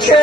6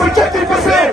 75%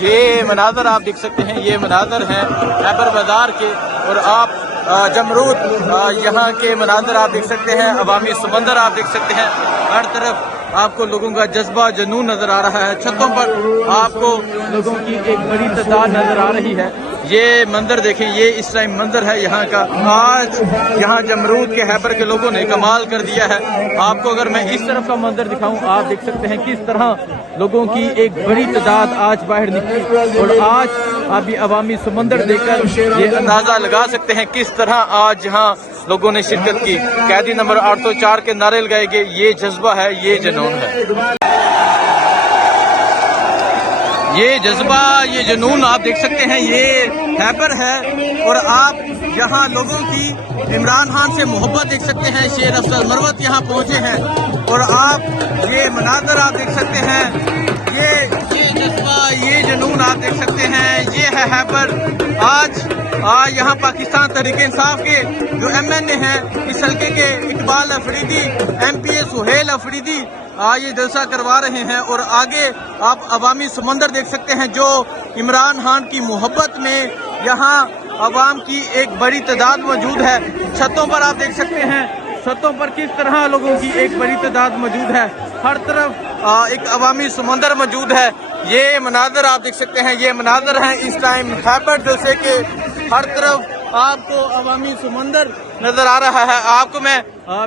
یہ مناظر آپ دیکھ سکتے ہیں، یہ مناظر ہیں خیبر بازار کے، اور آپ جمرود یہاں کے مناظر آپ دیکھ سکتے ہیں، عوامی سمندر آپ دیکھ سکتے ہیں، ہر طرف آپ کو لوگوں کا جذبہ جنون نظر آ رہا ہے، چھتوں پر آپ کو لوگوں کی ایک بڑی تعداد نظر آ رہی ہے۔ یہ منظر دیکھیں، یہ اس ٹائم منظر ہے یہاں کا، آج یہاں جمرود کے خیبر کے لوگوں نے کمال کر دیا ہے۔ آپ کو اگر میں اس طرف کا منظر دکھاؤں، آپ دیکھ سکتے ہیں کس طرح لوگوں کی ایک بڑی تعداد آج باہر نکلی، اور آج آپ یہ عوامی سمندر دیکھ کر یہ اندازہ لگا سکتے ہیں کس طرح آج یہاں لوگوں نے شرکت کی۔ قیدی نمبر 804 کے نعرے لگائے گئے، یہ جذبہ ہے، یہ جنون ہے، یہ جذبہ، یہ جنون آپ دیکھ سکتے ہیں، یہ خیبر ہے، اور آپ یہاں لوگوں کی عمران خان سے محبت دیکھ سکتے ہیں۔ شیر افضل مروت یہاں پہنچے ہیں، اور آپ یہ مناظر آپ دیکھ سکتے ہیں، یہ جذبہ، یہ جنون آپ دیکھ سکتے ہیں، یہ ہے خیبر۔ آج یہاں پاکستان تحریک انصاف کے جو MNA ہیں اس حلقے کے، اقبال افریدی، MPA سہیل افریدی، یہ جلسہ کروا رہے ہیں، اور آگے آپ عوامی سمندر دیکھ سکتے ہیں جو عمران خان کی محبت میں یہاں عوام کی ایک بڑی تعداد موجود ہے۔ چھتوں پر آپ دیکھ سکتے ہیں، چھتوں پر کس طرح لوگوں کی ایک بڑی تعداد موجود ہے، ہر طرف ایک عوامی سمندر موجود ہے۔ یہ مناظر آپ دیکھ سکتے ہیں، یہ مناظر ہیں اس ٹائم خیبر جلسے کے، ہر طرف آپ کو عوامی سمندر نظر آ رہا ہے۔ آپ کو میں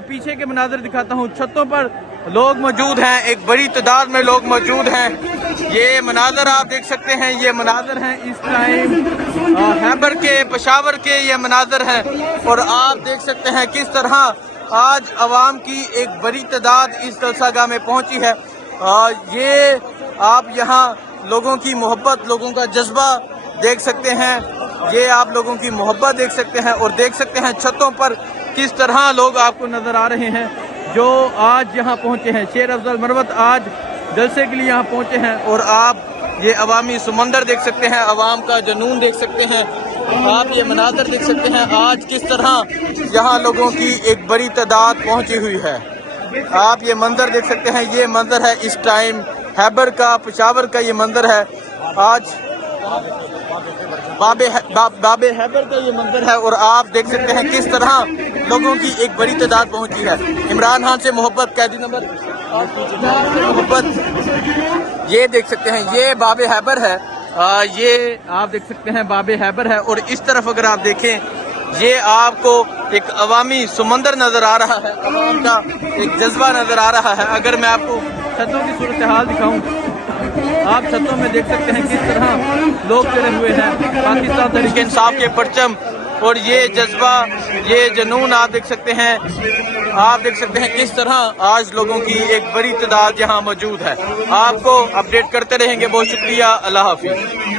پیچھے کے مناظر دکھاتا ہوں، چھتوں پر لوگ موجود ہیں، ایک بڑی تعداد میں لوگ موجود ہیں۔ یہ مناظر آپ دیکھ سکتے ہیں، یہ مناظر ہیں اس ٹائم خیبر کے، پشاور کے یہ مناظر ہیں، اور آپ دیکھ سکتے ہیں کس طرح آج عوام کی ایک بڑی تعداد اس جلسہ گاہ میں پہنچی ہے۔ یہ آپ یہاں لوگوں کی محبت، لوگوں کا جذبہ دیکھ سکتے ہیں، یہ آپ لوگوں کی محبت دیکھ سکتے ہیں، اور دیکھ سکتے ہیں چھتوں پر کس طرح لوگ آپ کو نظر آ رہے ہیں جو آج یہاں پہنچے ہیں۔ شیر افضل مروت آج جلسے کے لیے یہاں پہنچے ہیں، اور آپ یہ عوامی سمندر دیکھ سکتے ہیں، عوام کا جنون دیکھ سکتے ہیں، آپ یہ مناظر دیکھ سکتے ہیں آج کس طرح یہاں لوگوں کی ایک بڑی تعداد پہنچی ہوئی ہے۔ آپ یہ منظر دیکھ سکتے ہیں، یہ منظر ہے اس ٹائم خیبر کا، پشاور کا یہ منظر ہے، آج باب خیبر کا یہ منظر ہے، اور آپ دیکھ سکتے ہیں کس طرح لوگوں کی ایک بڑی تعداد پہنچی ہے۔ عمران خان سے محبت، قیدی نمبر محبت، یہ دیکھ سکتے ہیں، یہ باب خیبر ہے، یہ آپ دیکھ سکتے ہیں باب خیبر ہے، اور اس طرف اگر آپ دیکھیں یہ آپ کو ایک عوامی سمندر نظر آ رہا ہے، عوام کا ایک جذبہ نظر آ رہا ہے۔ اگر میں آپ کو چھتوں کی صورتحال دکھاؤں، آپ چھتوں میں دیکھ سکتے ہیں کس طرح لوگ چڑھے ہوئے ہیں، پاکستان تحریک انصاف کے پرچم، اور یہ جذبہ، یہ جنون آپ دیکھ سکتے ہیں، آپ دیکھ سکتے ہیں کس طرح آج لوگوں کی ایک بڑی تعداد یہاں موجود ہے۔ آپ کو اپڈیٹ کرتے رہیں گے، بہت شکریہ، اللہ حافظ۔